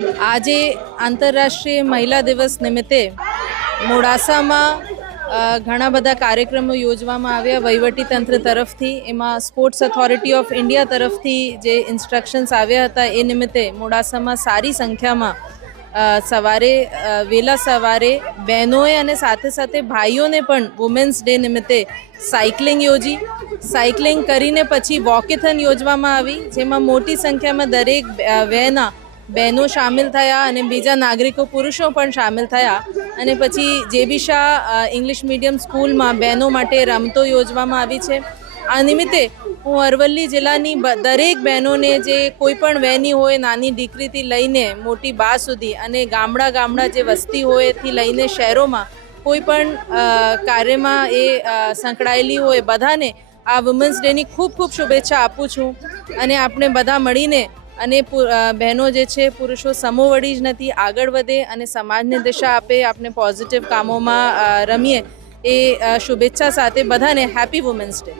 આજે આંતરરાષ્ટ્રીય મહિલા દિવસ નિમિત્તે મોડાસામાં ઘણા બધા કાર્યક્રમો યોજવામાં આવ્યા વહીવટીતંત્ર તરફથી. એમાં સ્પોર્ટ્સ ઓથોરિટી ઓફ ઇન્ડિયા તરફથી જે ઇન્સ્ટ્રક્શન્સ આવ્યા હતા એ નિમિત્તે મોડાસામાં સારી સંખ્યામાં વહેલા સવારે બહેનોએ અને સાથે સાથે ભાઈઓને પણ વુમેન્સ ડે નિમિત્તે સાયકલિંગ યોજી. સાયકલિંગ કરીને પછી વોકેથોન યોજવામાં આવી, જેમાં મોટી સંખ્યામાં દરેક બહેનો સામેલ થયા અને બીજા નાગરિકો પુરુષો પણ સામેલ થયા. અને પછી જેબી શાહ ઇંગ્લિશ મીડિયમ સ્કૂલમાં બહેનો માટે રમતો યોજવામાં આવી છે. આ નિમિત્તે હું અરવલ્લી જિલ્લાની દરેક બહેનોને, જે કોઈ પણ વહેની હોય, નાની દીકરીથી લઈને મોટી બા સુધી, અને ગામડા જે વસ્તી હોય થી લઈને શહેરોમાં કોઈ પણ કાર્યમાં એ સંકળાયેલી હોય, બધાને આ વુમેન્સ ડેની ખૂબ ખૂબ શુભેચ્છા આપું છું. અને આપણે બધા મળીને અને બહેનો જે છે પુરુષો સમોવડી જ નથી, આગળ વધે અને સમાજને દિશા આપે, આપણે પોઝિટિવ કામોમાં રમીએ, એ શુભેચ્છા સાથે બધાને હેપી વુમેન્સ ડે.